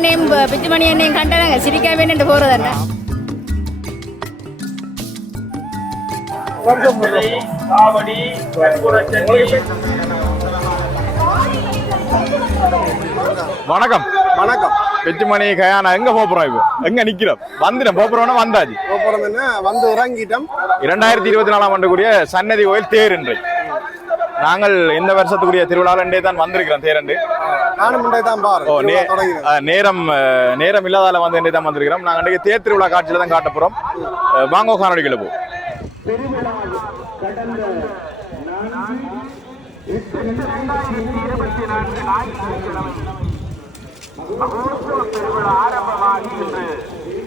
என்னையும் பிச்சுமணி என்னையும் கண்டாங்க சிரிக்க வேணுட்டு போறதா. வணக்கம் வணக்கம். பிச்சுமணி கயானா எங்க போறோம்? இப்போ எங்க நிக்கிறோம்? வந்துட்டோம். போறோம்னா வந்தாச்சு. போறோம் என்ன வந்து இறங்கிட்டோம். 2024 ஆண்டு கூடிய சன்னதி கோயில் தேர் இன்றைக்கு. நாங்கள் இந்த வருஷத்துக்குரிய திருவிழாண்டே தான் வந்திருக்கிறோம். தேரண்டு நானும் தான் பாரு நேரம் இல்லாதால வந்து தான் வந்திருக்கிறோம். நாங்கள் அன்றைக்கு தேர் திருவிழா காட்சியில தான் காட்ட போறோம். வாங்கோ காணொலிகளை போ. திருவிழா ஆரம்பமாகி இன்று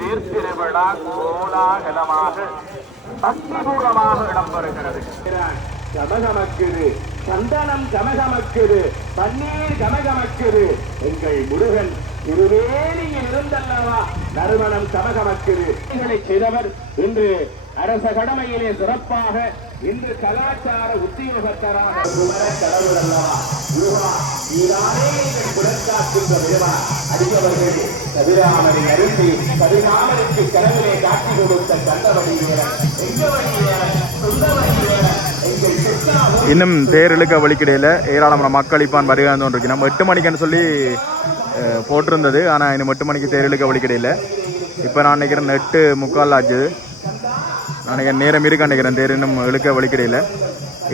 தேர் திருவிழா கோலாகலமாக பக்திபூர்வமாக இடம்பெறுகிறது. கமகமக்குது, சந்தனம் கமகமக்குது, பன்னீர் கமகமக்குது, எங்கள் முருகன் திருவேணியில் இருந்தல்லவா நறுமணம் கமகமக்குது. இதை செய்தவர் இன்று அரச கடமையிலே சிறப்பாக இன்று கலாச்சார உத்தியோகத்தராக கடவுள் அல்லவா நீரானே எங்கள் புறக்காக்கின்ற விதமா அடியவர்கள் கதிராமரை அருந்தி கதிராமருக்கு கடவுளை காட்சி கொடுத்த கண்டவழி இன்னும் தேர் இழுக்க வழிக்கிடையில் ஏராளமான மக்கள் இப்போ வருகிறான்னு இருக்கு. நம்ம 8 மணிக்குன்னு சொல்லி போட்டிருந்தது. ஆனால் இன்னும் 8 மணிக்கு தேர் இழுக்க வழிக்கிடையில் இப்போ நான் நினைக்கிறேன் 8:45 ஆச்சு. நான் நேரம் இருக்கு நினைக்கிறேன். தேர் இன்னும் இழுக்க வழிக்கிடையில்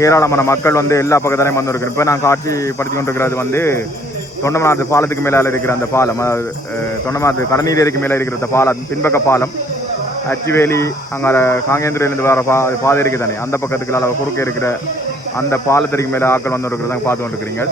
ஏராளமான மக்கள் வந்து எல்லா பக்கத்தாலையும் வந்துருக்கேன். இப்போ நான் காட்சி படுத்தி கொண்டிருக்கிறது வந்து தொண்டமநாத்து பாலத்துக்கு மேலே இருக்கிற அந்த பாலம், அதாவது தொண்டமநாத்து கடநீருக்கு மேலே இருக்கிற அந்த பாலம், பின்பக்க பாலம். அச்சுவேலி அங்கே காங்கேந்திரிலேருந்து வர பாதை இருக்குது தானே, அந்த பக்கத்துக்கு அளவு குறுக்க இருக்கிற அந்த பாலத்திற்கு மேலே ஆக்கள் வந்து இருக்கிறதாங்க பார்த்து கொண்டிருக்கிறீங்க.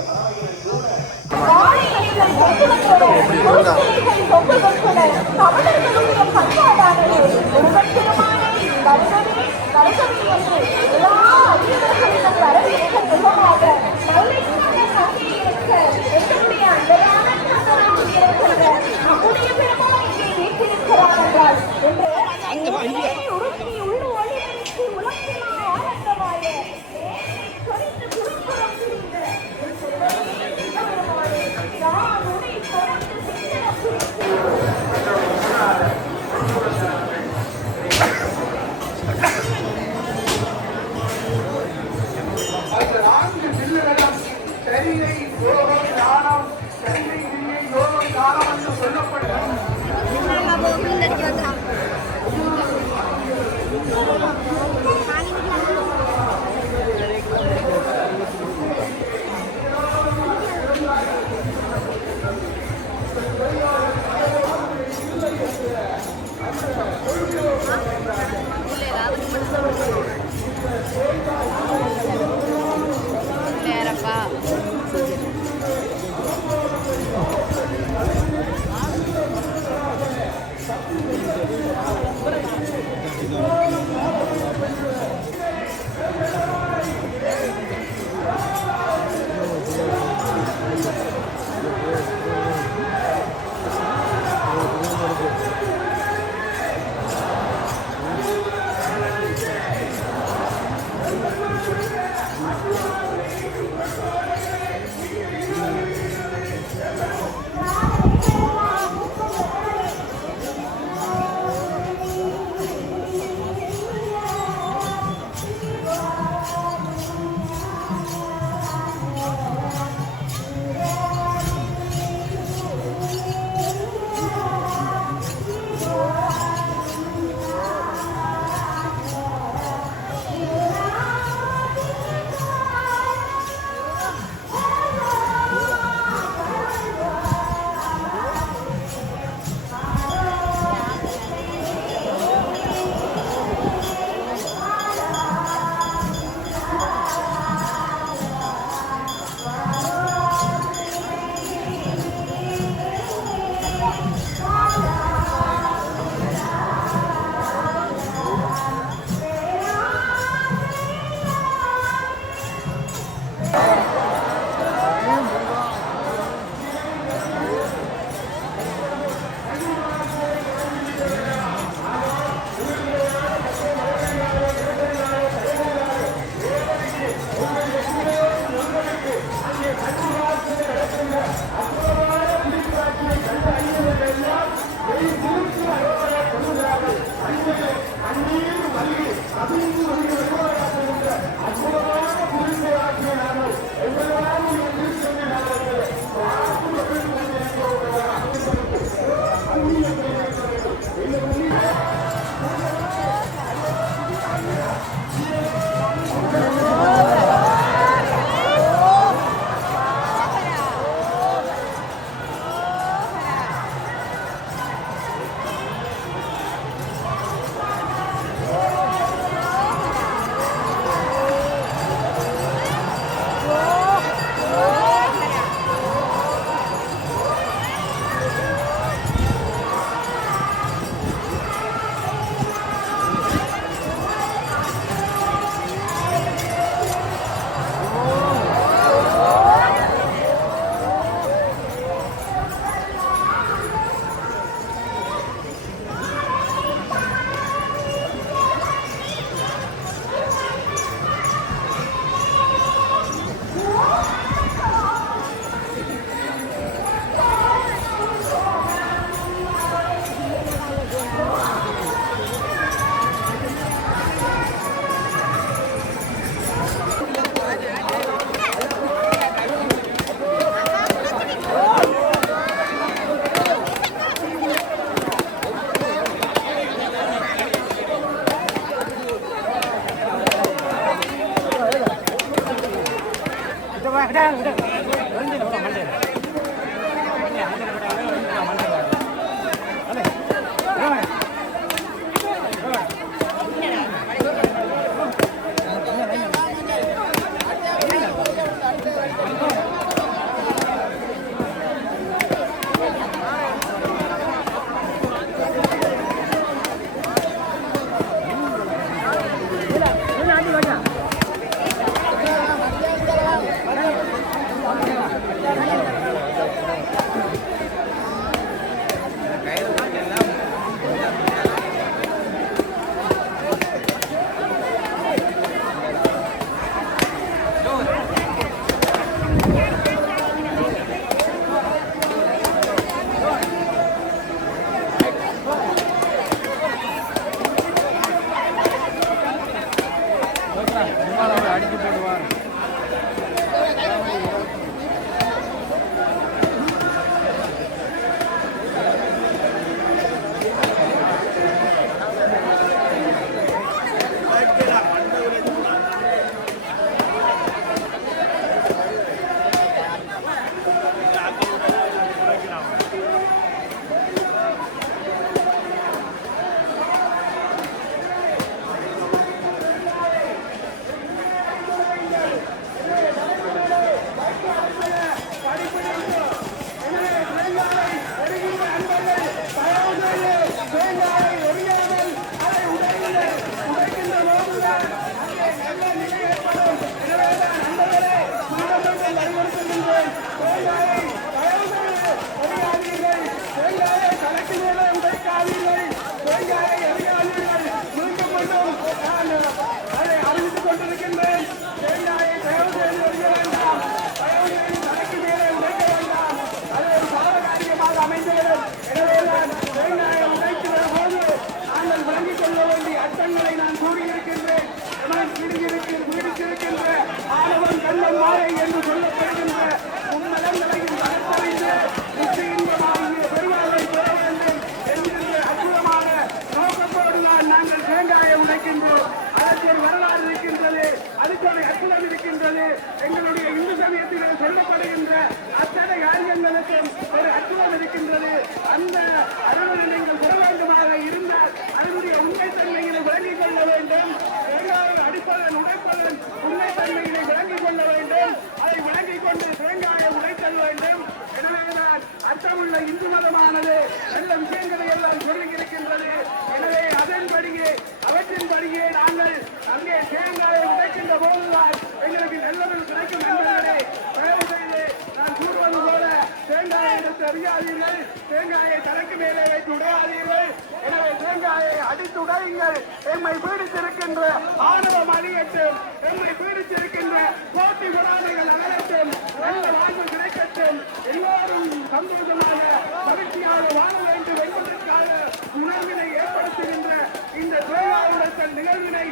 நிகழ்வினை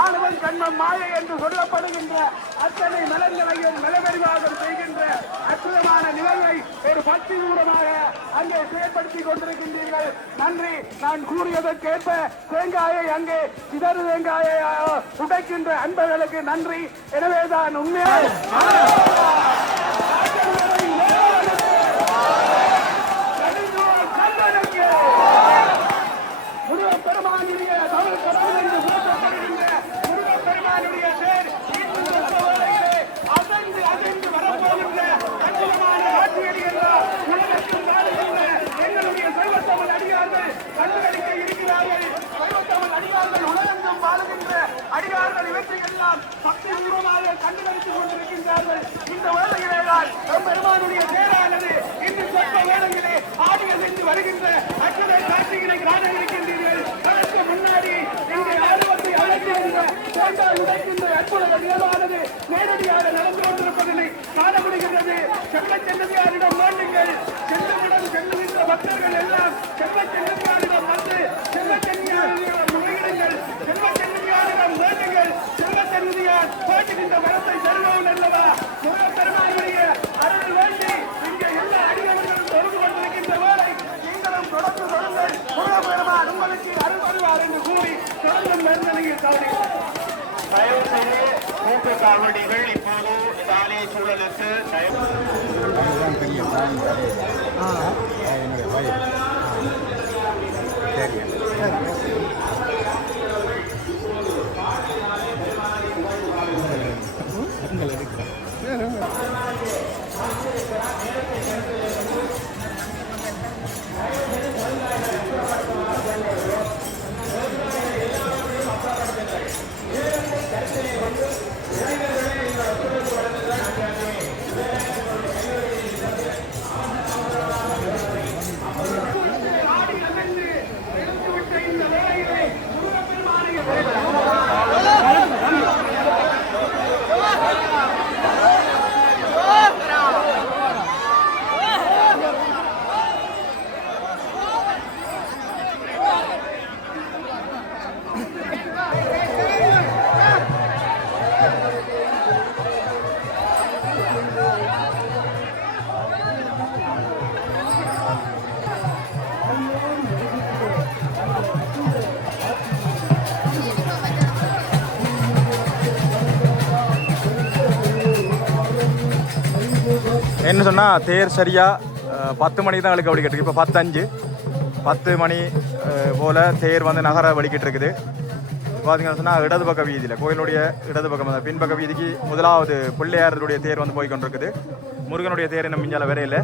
ஆணவன் கண்மம் மாயை என்று சொல்லப்படுகின்ற அத்தனை நலன்களையும் நலவரிவாகம் செய்கின்ற அற்புதமான நிலையை ஒரு பக்தி தூரமாக அங்கே செயற்படுத்திக் கொண்டிருக்கின்றீர்கள். நன்றி. நான் கூறியதற்கேற்ப தேங்காயை அங்கே சிதறு தேங்காயை உடைக்கின்ற அன்பர்களுக்கு நன்றி. எனவேதான் உண்மையாக முருகப்பெருமானுடைய தமிழ் கடவுள் என்று சொல்லப்படுகின்ற முருகப்பெருமானுடைய பேர் அசைந்து அசைந்து வரப்போகின்ற அற்புதமான ஆட்சியடி என்றால் உலகத்தில் நாடுகின்ற எங்களுடைய சைவத்தமிழ் அடியார்கள் கண்டுகளிக்க இருக்கிறார்கள். சைவத்தமிழ் அடியார்கள் உலகெங்கும் வாழுகின்ற அடியார்கள் இவற்றையெல்லாம் சக்தி பூர்வமாக கண்டுகளித்துக் கொண்டிருக்கின்றார்கள். இந்த வேளையிலேதான் பெருமானுடைய பேரானது இன்று சொற்ப வேளையிலே ஆடிய சென்று வருகின்ற அற்புத காட்சிகளை காண இருக்கின்றீர்கள். அதற்கு முன்னாடி இங்கே ஆர்வத்தை அழைக்கின்ற தேங்காய் உடைக்கின்ற அற்புத நிகழ்வானது நேரடியாக நடந்து கொண்டிருப்பதனை காண முடிகின்றது. செல்லச்சென்னதியாரிடம் வேண்டுங்கள். செல்லமுடன் செல்லுகின்ற பக்தர்கள் எல்லாம் செல்லச்சென்னதியாரிடம் வந்து செல்லச்சென்னியாரிடம் முறையிடுங்கள். செல்லச்சென்னதியாரிடம் வேண்டுங்கள். செல்லச்சென்னதியார் போட்டுகின்ற மரத்தை செல்வோம் அல்லவா? முருகப்பெருமானுடைய அருள் வேண்டி இங்கே எல்லா அடியவர்களும் தொடர்பு கொண்டிருக்கின்ற வேளை நீங்களும் தொடர்ந்து சொல்லுங்கள். முருகப்பெருமான் உங்களுக்கு அருள் வருவார் என்று கூறி தொடர்ந்தும் நெருங்கலையில் தவறுகிறார். தயவு செய்து மூன்று காவடிகள் இப்போது சாலை சூழலுக்கு என்ன சொன்னால் தேர் சரியாக 10 மணிக்கு தான் எங்களுக்கு வலிக்கிட்டு இருக்குது. இப்போ 10:05 10 மணி போல் தேர் வந்து நகர வலிக்கிட்டு இருக்குது. பார்த்தீங்கன்னு சொன்னால் இடது பக்க வீதியில் கோயிலுடைய இடது பக்கம் பின்பக்க வீதிக்கு முதலாவது பிள்ளையாருடைய தேர் வந்து போய் கொண்டிருக்குது. முருகனுடைய தேர் என்ன மிஞ்சால வேற இல்லை.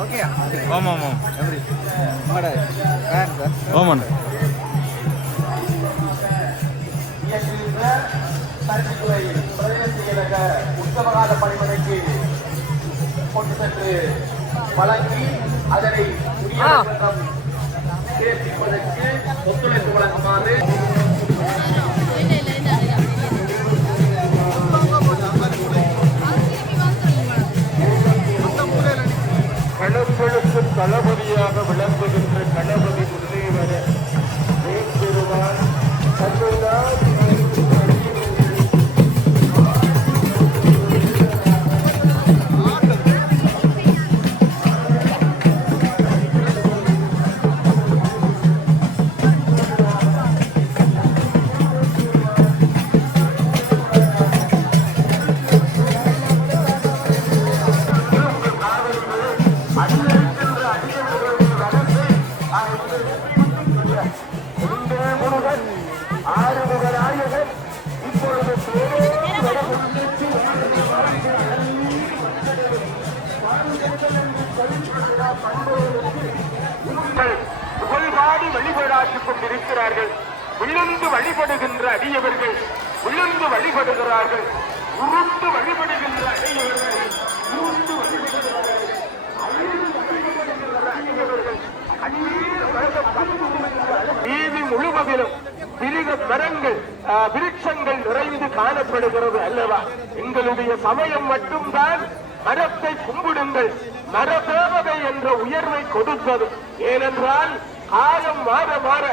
ஓகே ஆமாம் ஆமாம் ஆமாண்ணா உற்சவகால பணிமனைக்கு கொண்டு சென்று வழங்கி அதனை உயர்நீதிமன்றம் சேர்ப்பிப்பதற்கு ஒத்துழைப்பு வழங்குமாறு கணப்பெழுத்து தளபதியாக விளங்குகின்ற கணபதி முன்னேவர பெருவான் தன்னுடன் புகழ்பாடி வழிபாடாக்கிக் கொண்டிருக்கிறார்கள். விழுந்து வழிபடுகின்ற அடியவர்கள் விழுந்து வழிபடுகிறார்கள். உருண்டு வழிபடுகின்ற அடியவர்கள் உருண்டு வழிபடுகிறார்கள். வீதி முழுவதிலும் விரிக மரங்கள் விருட்சங்கள் நிறைந்து காணப்படுகிறது அல்லவா? எங்களுடைய சமயம் மட்டும்தான் மரத்தை கும்பிடுங்கள், மரதேவதை என்ற உயர்வை கொடுத்தது. ஏனென்றால் காலம் மாற மாற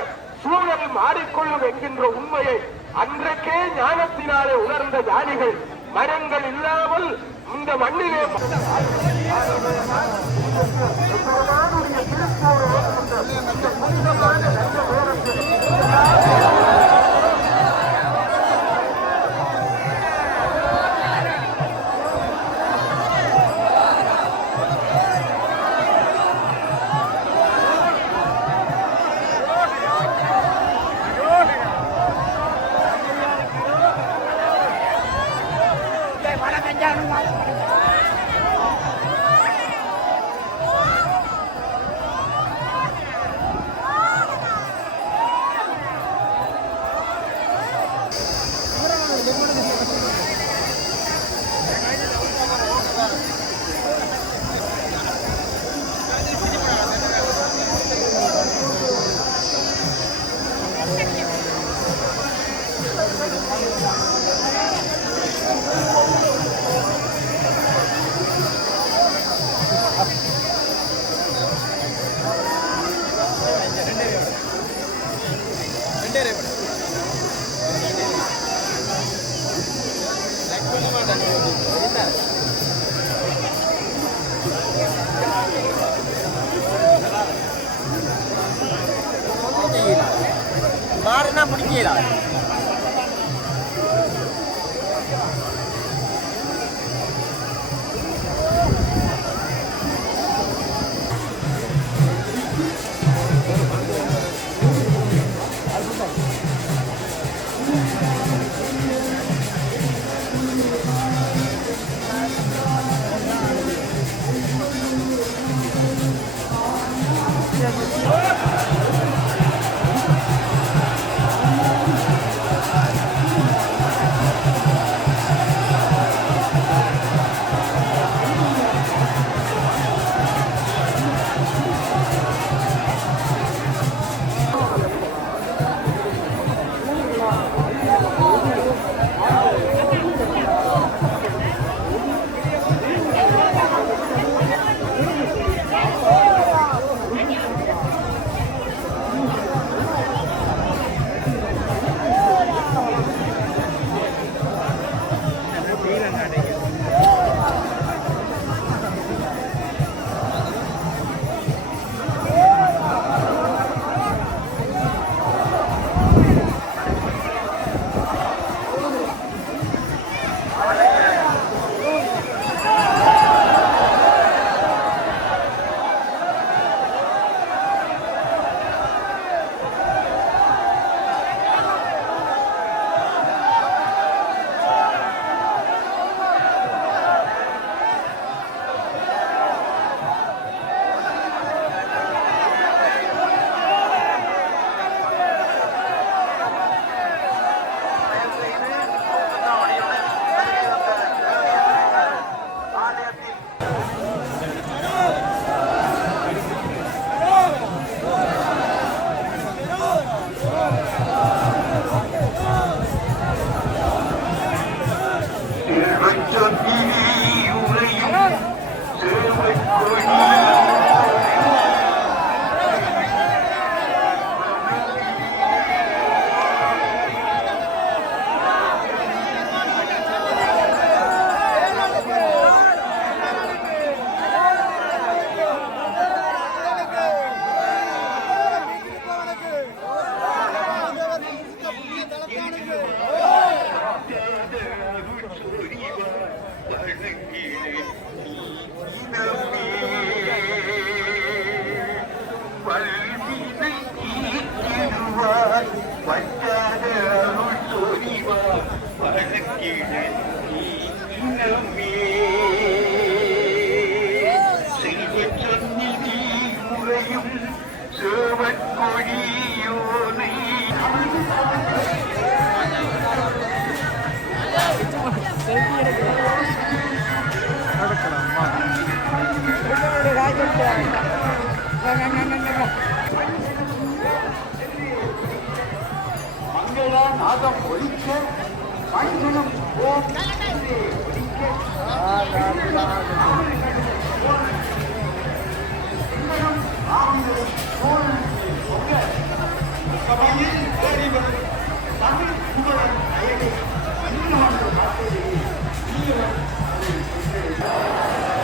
சூழல் மாறிக்கொள்ளும் என்கின்ற உண்மையை அன்றைக்கே ஞானத்தினாலே உணர்ந்த ஞானிகள் மரங்கள் இல்லாமல் இந்த மண்ணிலே மாறினா பிடிக்கல.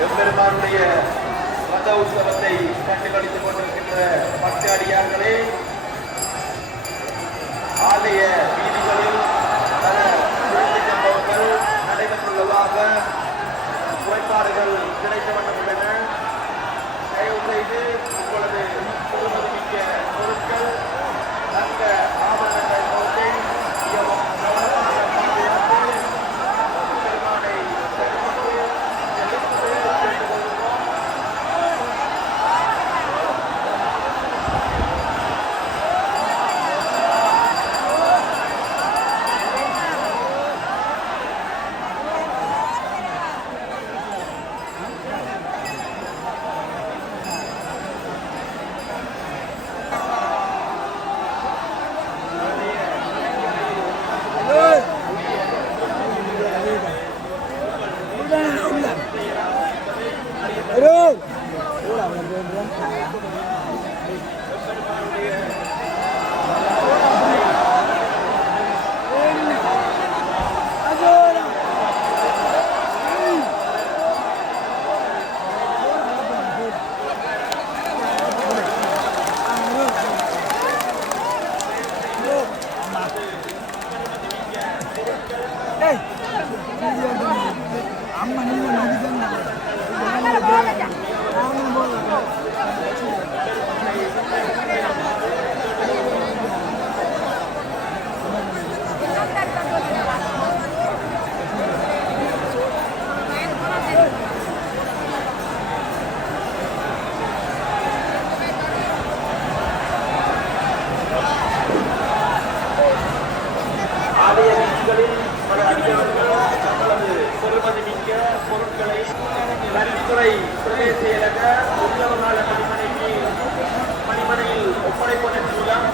எம்பெருமானுடைய ரத உற்சவத்தை கண்டுகளித்துக் கொண்டிருக்கின்ற பக்தாடியார்களே, ஆலய வீதிகளில் பல விபத்து சம்பவங்கள் நடைபெற்றுள்ளதாக குறைபாடுகள் கிடைக்க உள்ளன. தயவு செய்து உங்களது பொறுமதிமிக்க பொருட்கள் தங்க ஆபரணங்கள் போட்டு மிகவும் கவனமாக பாதுகாத்து பெருமானை தரிசித்து கேட்டுக்கொள்கிறோம். ஆலய வீதிகளில் பல அடியவர்கள் தங்களது பெருமதிமிக்க பொருட்களை கல்வித்துறை பிரதேச செயலக உற்சவகால பணிமனையில் ஒப்படைப்பதன் மூலம்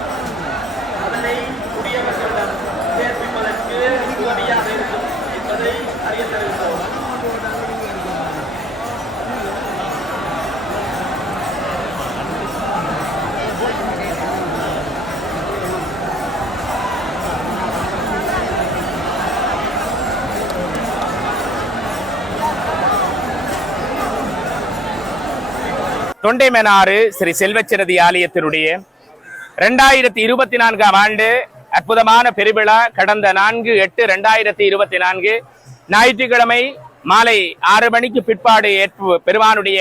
அதனை குடியவர்களிடம் சேர்ப்பிப்பதற்கு உதவியாக இருக்கும் என்பதை அறிய தருகிறோம். தொண்டைமேனாறு ஸ்ரீ செல்வச்சிரதி ஆலயத்தினுடைய 2024 ஆண்டு அற்புதமான பெருவிழா கடந்த 4/8/2024 ஞாயிற்றுக்கிழமை மாலை 6 மணிக்கு பிற்பாடு பெருமானுடைய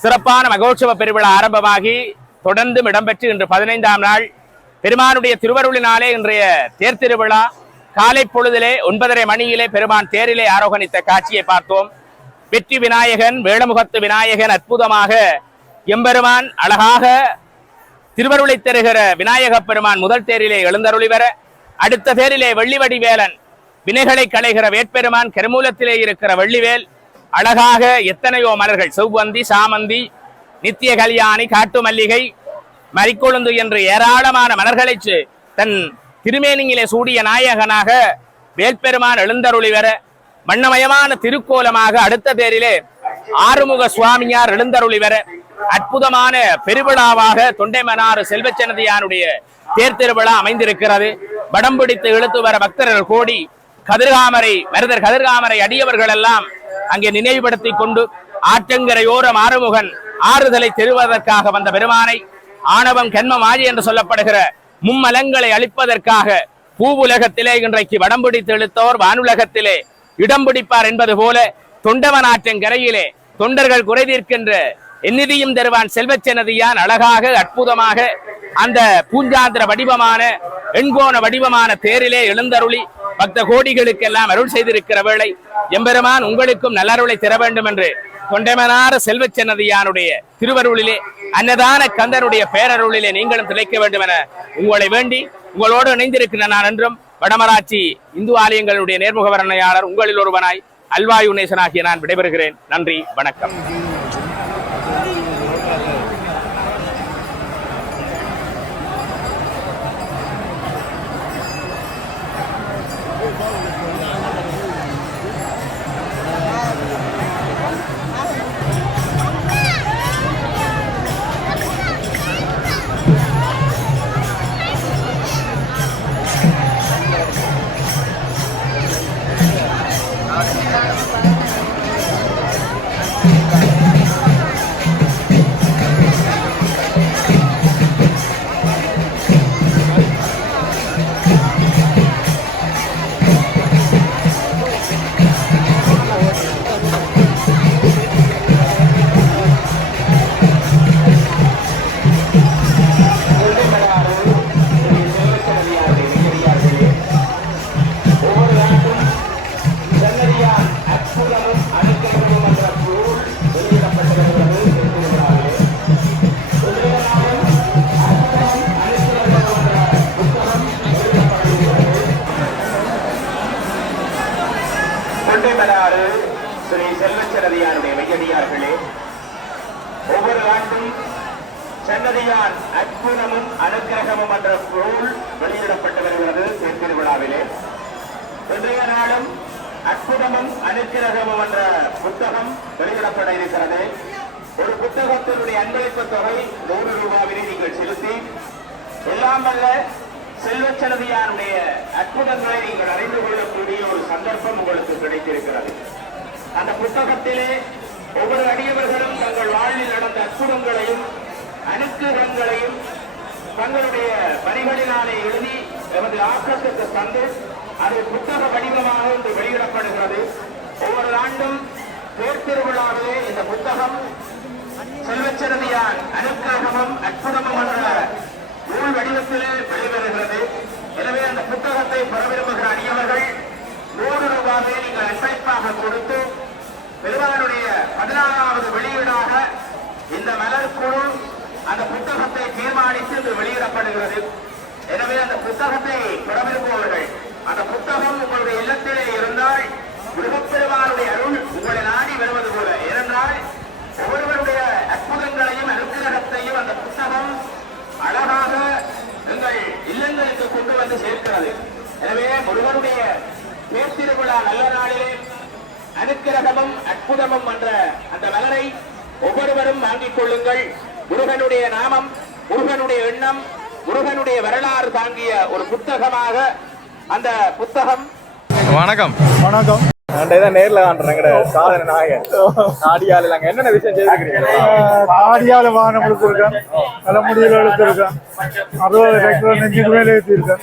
சிறப்பான மகோற்சவ பெருவிழா ஆரம்பமாகி தொடர்ந்து இடம்பெற்று இன்று 15ஆம் நாள் பெருமானுடைய திருவருளினாலே இன்றைய தேர் திருவிழா காலை பொழுதிலே 9:30 மணியிலே பெருமான் தேரிலே ஆரோகணித்த காட்சியை பார்த்தோம். வெற்றி விநாயகன் வேளமுகத்து விநாயகன் அற்புதமாக எம்பெருமான் அழகாக திருவருளை தருகிற விநாயக பெருமான் முதல் தேரிலே எழுந்தருளி வர, அடுத்த தேரிலே வெள்ளிவடி வேலன் வினைகளை களைகிற வேட்பெருமான் கருமூலத்திலே இருக்கிற வெள்ளிவேல் அழகாக எத்தனையோ மலர்கள் செவ்வந்தி, சாமந்தி, நித்திய கல்யாணி, காட்டு மல்லிகை, மரிக்கொழுந்து என்று ஏராளமான மலர்களை தன் திருமேனியிலே சூடிய நாயகனாக வேல்பெருமான் எழுந்தருளி வர, வண்ணமயமான திருக்கோலமாக அடுத்த தேரிலே ஆறுமுக சுவாமியார் எழுந்தருளி வர அற்புதமான பெருவிழாவாக தொண்டைமனாறு செல்வச்சன்னதியானுடைய தேர் திருவிழா அமைந்திருக்கிறது. வடம் பிடித்து இழுத்து வர பக்தர்கள் கோடி கதிர்காமரை மருதர் கதிர்காமரை அடியவர்கள் எல்லாம் அங்கே நினைவுபடுத்திக் கொண்டு ஆற்றங்கரையோரம் ஆறுமுகன் ஆறுதலை தெருவதற்காக வந்த பெருமானை ஆணவம் கண்மம் ஆதி என்று சொல்லப்படுகிற மும்மலங்களை அளிப்பதற்காக பூவுலகத்திலே இன்றைக்கு வடம் பிடித்து இழுத்தோர் வானுலகத்திலே இடம் பிடிப்பார் என்பது போல தொண்டவனாற்றங்கரையிலே தொண்டர்கள் குறை தீர்க்கின்ற எந்நிதியும் தருவான் செல்வச்சன்னதியான் அழகாக அற்புதமாக அந்த பூஞ்சாந்திர வடிவமான எண்கோண வடிவமான தேரிலே எழுந்தருளி பக்த கோடிகளுக்கெல்லாம் அருள் செய்திருக்கிற வேளை எம்பெருமான் உங்களுக்கும் நல்லருளை தர வேண்டும் என்று தொண்டைமனார செல்வச்சன்னதியானுடைய திருவருளிலே அன்னதான கந்தனுடைய பேரருளிலே நீங்களும் திளைக்க வேண்டும் என உங்களை வேண்டி உங்களோடு இணைந்திருக்கிற நான் என்றும் வடமராட்சி இந்து ஆலயங்களுடைய நேர்முக வர்ணனையாளர் உங்களில் ஒருவனாய் அல்வாயு நேசனாகிய நான் விடைபெறுகிறேன். நன்றி, வணக்கம். தொண்டைமனாறு ஸ்ரீ செல்வச்சன்னதியாருடைய மெய்யடியார்களே, ஒவ்வொரு ஆண்டும் சன்னதியான் அற்புதமும் அனுக்கிரகமும் என்ற நூல் வெளியிடப்பட்டு வருகிறது திருவிழாவிலே. இன்றைய நாளும் அற்புதமும் அனுக்கிரகமும் என்ற புத்தகம் வெளியிடப்பட இருக்கிறது. ஒரு புத்தகத்தினுடைய அன்பளிப்பு தொகை 100 ரூபாவினை நீங்கள் செலுத்தி எல்லாம் வல்ல செல்வச்சன்னதியாருடைய அற்புதங்களை நீங்கள் அறிந்து கொள்ளக்கூடிய ஒரு சந்தர்ப்பம் உங்களுக்கு கிடைத்திருக்கிறது. அந்த புத்தகத்திலே ஒவ்வொரு அடியவர்களும் தங்கள் வாழ்வில் நடந்த அற்புதங்களையும் அனுக்கிரகங்களையும் தங்களுடைய வரிகளினாலே எழுதி எமது ஆக்கத்துக்கு தந்து அது புத்தக வடிவமாக இன்று வெளியிடப்படுகிறது. ஒவ்வொரு ஆண்டும் தேர் திருவிழாவிலே இந்த புத்தகம் செல்வச்சன்னதியான் அனுக்கிரகமும் அற்புதமும் என்ற நூல் வடிவத்திலே வெளிவருகிறது. எனவே அந்த புத்தகத்தை பெற விரும்புகிற அடியவர்கள் 100 ரூபாயை நீங்கள் அன்பளிப்பாக கொடுத்து பெருமானுடைய 14வது வெளியீடாக இந்த மலர் குழு அந்த புத்தகத்தை தீர்மானித்து இன்று வெளியிடப்படுகிறது. எனவே அந்த புத்தகத்தை பெற விரும்புபவர்கள் அந்த புத்தகம் உங்களுடைய இல்லத்திலே இருந்தால் முருகப்பெருமானுடைய அருள் உங்களை நாடி வருவது போல, ஏனென்றால் ஒவ்வொருவருடைய அற்புதங்களையும் அனுக்கிரகத்தையும் அந்த புத்தகம் அழகாக எங்கள் இல்லங்களுக்கு கொண்டு வந்து சேர்க்கிறது. எனவே முருகனுடைய பேர்த்திருவிழா நல்ல நாளிலே அனுக்கிரகமும் அற்புதமும் என்ற அந்த மலரை ஒவ்வொருவரும் வாங்கிக் கொள்ளுங்கள். முருகனுடைய நாமம், முருகனுடைய எண்ணம், முருகனுடைய வரலாறு தாங்கிய ஒரு புத்தகமாக அந்த புத்தகம். வணக்கம். வணக்கம். நேர்ல சாதனை நாயகன் ஆடியால என்னென்ன விஷயம் செய்திருக்கிறீங்க? ஆடியால வாகனம் எடுத்திருக்கேன், தலைமுடியில் எடுத்திருக்கேன், 60 ஹெக்டர் நெஞ்சுக்கு மேலே ஏற்றிருக்கேன்.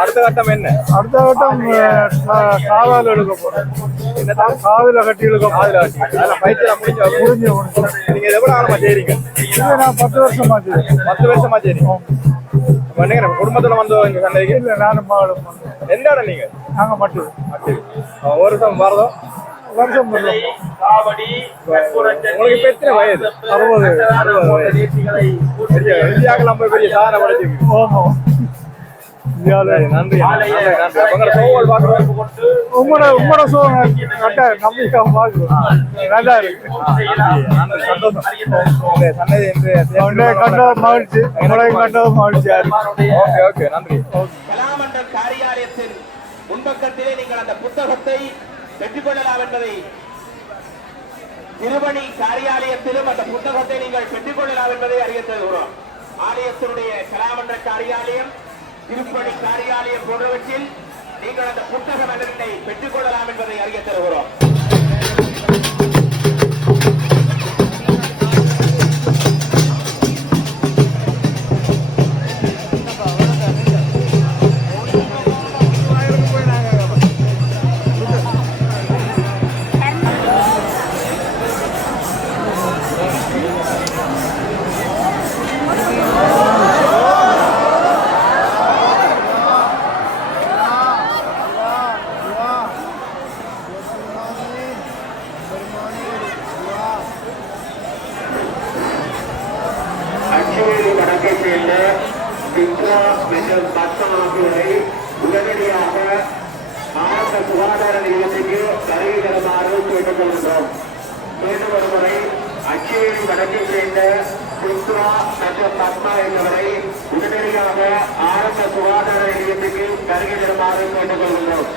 அடுத்த கட்டம் என்ன? அடுத்த கட்டம் காதால் எடுக்க போறேன். காதுல கட்டி எடுக்க போறேன். முடிஞ்சு நீங்க எவ்வளவு காலமா செய்றீங்க? நான் 10 வருஷமா செய்றேன். 10 வருஷமா செய்றீங்க. குடும்பத்துல வந்து சண்டைக்கு இல்லை, நானும் மகளும். எந்த இடம் நீங்க? நாங்க மட்டும் ஒரு வருஷம் வரதோ வருஷம் உங்களுக்கு எத்தனை வயது? 60 இந்தியாவுக்கு பெரிய சாதனை படைச்சிருக்கு. ஆமாம். நன்றி. உங்களோட சோகம் நம்பிக்கை பாக்குறோம். நல்லா இருக்கு. கண்டது மகிழ்ச்சி. உங்களையும் கண்டது மகிழ்ச்சியா இருக்கு. கலாமண்டல் காரியாலயத்தின் முன்பக்கத்திலே நீங்கள் அந்த புத்தகத்தை பெற்றுக்கொள்ளலாம் என்பதை திருவணி காரியாலயத்திலும் அந்த புத்தகத்தை நீங்கள் பெற்றுக்கொள்ளலாம் என்பதை அறிய தருகிறோம். ஆலயத்தினுடைய கலாமன்ற காரியாலயம், திருப்பணி காரியாலயம் போன்றவற்றில் நீங்கள் அந்த புத்தக நலனை பெற்றுக் கொள்ளலாம் என்பதை அறிய தருகிறோம். உடனடியாக மாவட்ட சுகாதார நிலையத்திற்கு வருகை தருமாறு கேட்டுக்கொள்கிறோம். மீண்டும் ஒருமுறை அச்சேரி வடக்கை சேர்ந்த சித்ரா மற்றும் பத்மா என்பவரை உடனடியாக ஆரம்ப சுகாதார நிலையத்திற்கு வருகை தருமாறு கேட்டுக்கொள்கிறோம்.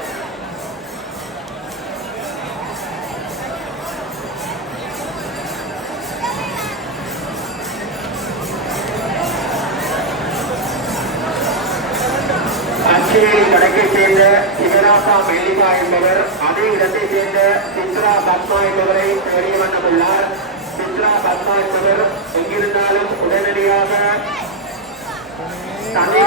வடக்கை சேர்ந்த சிவராசா மெல்லிகா என்பவர் அதே இடத்தை சேர்ந்த சித்ரா பத்மா என்பவரை வெளியே வந்துள்ளார். சித்ரா பத்மா என்பவர் எங்கிருந்தாலும் உடனடியாக தன்னை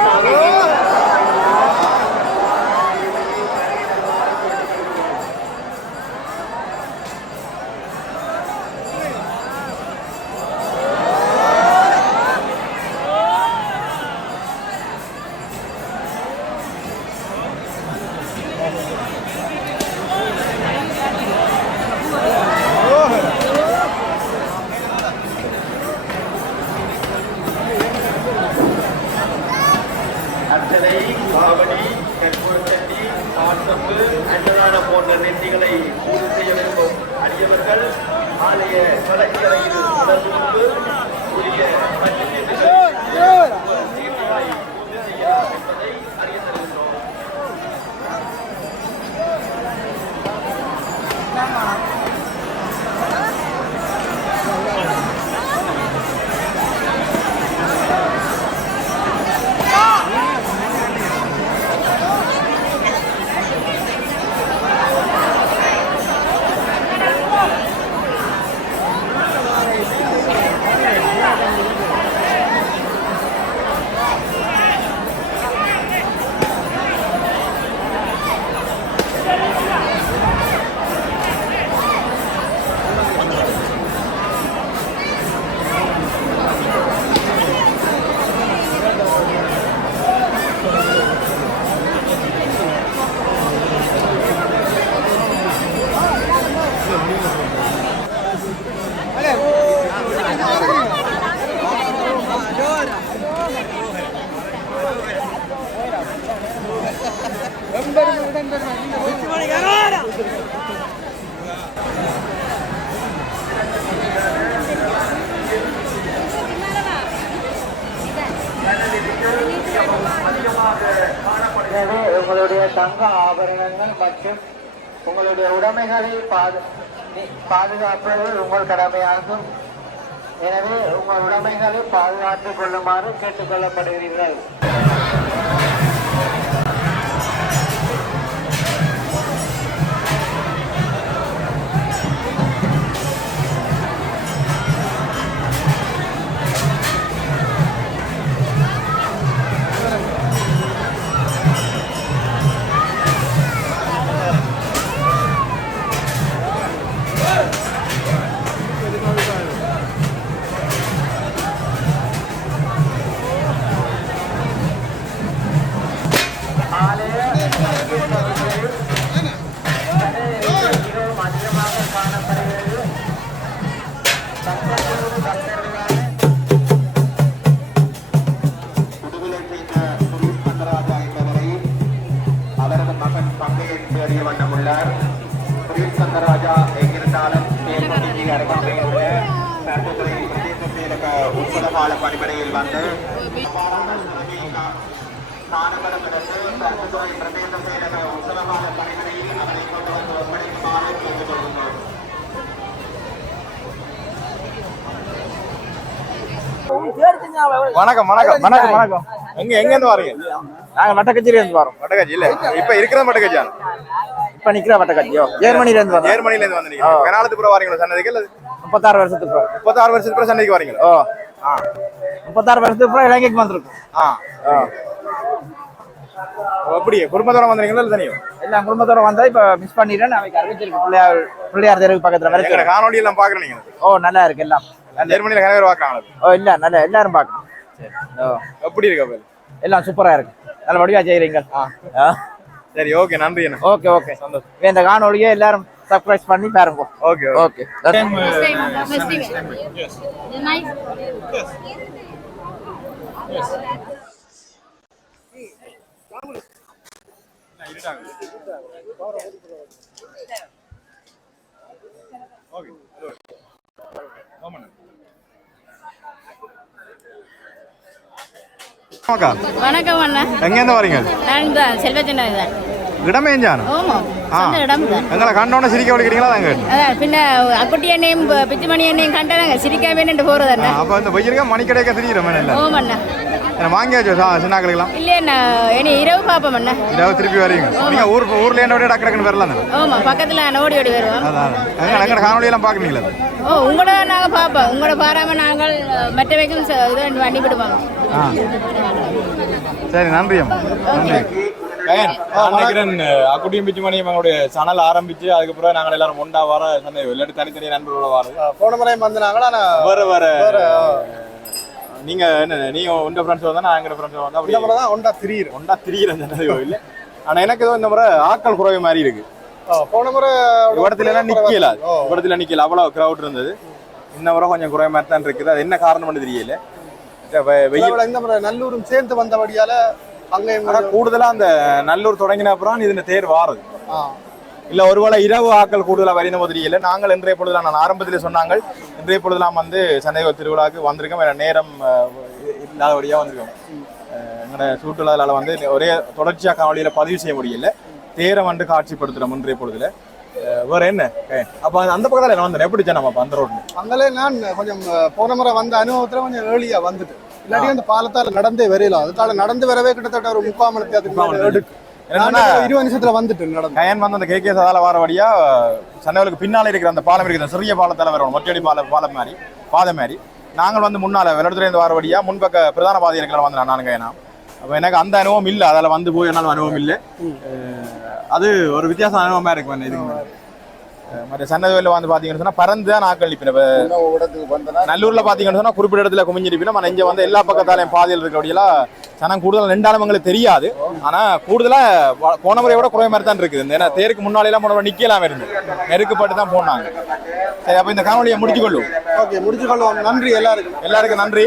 போன்ற நெற்றிகளை பூர்த்தி செய்ய விரும்பும் அடியவர்கள் ஆலய கலைஞரையில் உணர்ந்து உரிய என்பதை அறிய தருகின்றோம். உங்களுடைய தங்க ஆபரணங்கள் மற்றும் உங்களுடைய உடைமைகளை பாதுகாப்பது உங்கள் கடமையாகும். எனவே உங்கள் உடைமைகளை பாதுகாத்துக் கொள்ளுமாறு கேட்டுக்கொள்ளப்படுகிறீர்கள். ராஜா எங்கிருந்தாலும் உட்புற கால பணிபடையில் வந்து மாநகரத்திற்கு பரிசுத்துறை பிரதேச செயலக உற்சவகால பணிகளில் அதனை கொண்டு வந்து ஒப்படைக்குமாறு கேட்டுக்கொள்கிறோம். வணக்கம் வணக்கம் வணக்கம் வணக்கம். எங்க இருந்து வரீங்க? நாங்க மட்டக்கச்சில இருந்து வரோம். மட்டக்காட்சி இல்ல, இப்ப இருக்கிற மட்டக்காட்சியா? இப்ப நிக்கிற மட்டக்கச்சியோ ஜெர்மனில இருந்து வரோம். ஜெர்மனில இருந்து வந்தீங்க. கனாலத்துக்கு அப்புறம் வரீங்களா சன்னதிக்கு? இல்ல 36 வருஷத்துக்கு அப்புறம். 36 வருஷத்துக்கு அப்புறம் சன்னதிக்கு வரீங்களா? ஓ 36 வருஷத்துக்கு அப்புறம் இலங்கைக்கு வந்திருக்கோம். அப்படியே குடும்பத்தோட வந்தீங்களா இல்ல தனியா? எல்லாம் குடும்பத்தோட வந்தா இப்ப மிஸ் பண்ணிட்டேன். அவைக்கு அறிவிச்சிருக்கு பிள்ளையார் தெருவுக்கு பக்கத்துல எங்க வரைக்கும். காணொலி எல்லாம் பாக்குறேன் நீங்க? ஓ நல்லா இருக்கு எல்லாம். ஜெர்மனில கனவே பாக்குறாங்க. ஓ இல்ல நல்லா எல்லாரும் பாக்கணும். ஓ எப்படி இருக்கு அப்ப? எல்லாம் சூப்பரா இருக்கு. நல்ல வடிவா செய்றீங்க. சரி ஓகே நன்றி அண்ணா. ஓகே ஓகே சந்தோஷம். இந்த காணொலியை எல்லாரும் சப்ஸ்கிரைப் பண்ணி பாருங்க. Okay okay. வணக்கம் அண்ணா. எங்க இருந்து வரீங்க? நான் தான் செல்வச்சண்டா தான். இடமேஞ்சானோ? ஓமா சொந்த இடம் தான். எங்களை கண்டோன்னு சிரிக்க விடுக்கிறீங்களா? அங்க அதான் பின்ன அக்குட்டி எண்ணெயும் பிச்சுமணி எண்ணெயும் கண்டாங்க சிரிக்காம என்னட்டு போறதண்ணா. அப்ப இந்த வெயிலுக்கு மணி கடைக்க தெரியுற மேல ஓமண்ணா. வாங்கியாச்சோ சின்னாக்களுக்கெல்லாம்? இல்லையண்ணா இனி இரவு பாப்போம் அண்ணா. இரவு திருப்பி வரீங்க? நீங்க ஊர்ல என்ன டக்கு டக்குன்னு வரலாம் தானே? ஓமா பக்கத்துல ஓடி ஓடி வருவோம். அதான் எங்க காணொலி எல்லாம் பாக்குறீங்களா? ஓ உங்களோட நாங்க பாப்போம். உங்களோட பாராம நாங்கள் மற்றவைக்கும் இது பண்ணி விடுவாங்க. சரி நன்றி அம்மா. நன்றி. அக்குட்டியும் பிச்சுமணியும் எங்களுடைய சேனல் ஆரம்பிச்சு அதுக்கப்புறம் நாங்கள் எல்லாரும் ஒண்டா வர சொன்ன இல்லாட்டி தனித்தனிய நண்பர்களோட வர போன முறையும் வந்தாங்களா? வேற நீங்க என்ன நீங்க உண்ட ஃப்ரெண்ட்ஸ் வந்தா நான் எங்க ஃப்ரெண்ட்ஸ் வந்தா அப்படி தான் ஒண்டா திரியிறேன் இல்ல. ஆனா எனக்கு ஏதோ இந்த முறை ஆட்கள் குறைவு மாதிரி இருக்கு. போன முறை இடத்துல எல்லாம் நிக்கல அவ்வளவு கிரௌட் இருந்தது. இந்த முறை கொஞ்சம் குறைவு மாதிரி தான் இருக்குது. அது என்ன காரணம்னு தெரியல. இந்த முறை நல்லூரும் சேர்ந்து வந்தபடியால அங்க கூடுதலா அந்த நல்லூர் தொடங்கின அப்புறம் இது தேர் வாருது. இல்ல ஒருவேளை இரவு ஆக்கள் கூடுதலா வரைந்த மாதிரி இல்லை. நாங்கள் இன்றைய பொழுதுலாம் நான் ஆரம்பத்தில் சொன்னாங்க இன்றைய பொழுதுலாம் வந்து சந்தை திருவிழாவுக்கு வந்திருக்கோம். நேரம் இல்லாதபடியா வந்திருக்கோம். எங்களோட சுற்றுலாவில் வந்து ஒரே தொடர்ச்சியாக காணொலியில பதிவு செய்ய முடியல. தேரை வந்து காட்சிப்படுத்துறோம் இன்றைய பொழுதுல. வேற என்ன அப்ப அந்த பக்கத்துல என்ன வந்தேன் எப்படி நம்ம அந்த ரோடு அங்கே நான் கொஞ்சம் போன முறை வந்த அனுபவத்துல கொஞ்சம் ஏர்லியா வந்துட்டு இல்லாட்டி அந்த பாலத்தால நடந்தே வரையலாம். அதுக்காக நடந்து வரவே கிட்டத்தட்ட ஒரு 3/4 மணி நேரத்துக்கு எடுக்கு. 20 நிமிஷத்துல வந்துட்டு நடந்து கயன் வந்து அந்த கேகே சதால வர வழியா சன்னவலுக்கு பின்னால இருக்கிற அந்த பாலம் இருக்கிற சிறிய பாலத்தால வரணும். மொட்டடி பாலம் மாதிரி பாதை மாதிரி நாங்கள் வந்து முன்னால வெள்ளத்துல இருந்து வர வழியா முன்பக்க பிரதான பாதை இருக்கலாம் வந்து நானும் கயனா. அப்ப எனக்கு அந்த அனுபவம் இல்லை. அதில் வந்து போய் என்னாலும் அனுபவம் இல்லை. அது ஒரு வித்தியாச அனுபவமா இருக்கு. இதுக்கு மற்ற சன்னதியில் வந்து பாத்தீங்கன்னு சொன்னா பறந்து தான் நாட்கள் நிற்பின. நல்லூர்ல பாத்தீங்கன்னு சொன்னா குறிப்பிட்ட இடத்துல குமிஞ்சிருப்பினா நம்ம இங்க வந்து எல்லா பக்கத்தாலையும் பாதையில் இருக்கபடியெல்லாம் சனம் கூடுதல் ரெண்டாலும் எங்களுக்கு தெரியாது. ஆனா கூடுதலா போன முறையோட குறைய மாதிரி தான் இருக்குது. ஏன்னா தேருக்கு முன்னாடி எல்லாம் போன நிக்கலாம் இருந்து நெருக்கப்பட்டு தான் போனாங்க. சரி அப்ப இந்த காணொலியை முடிச்சுக்கொள்ளும். ஓகே முடிச்சுக்கொள்ளுவோம். நன்றி எல்லாருக்கும் நன்றி.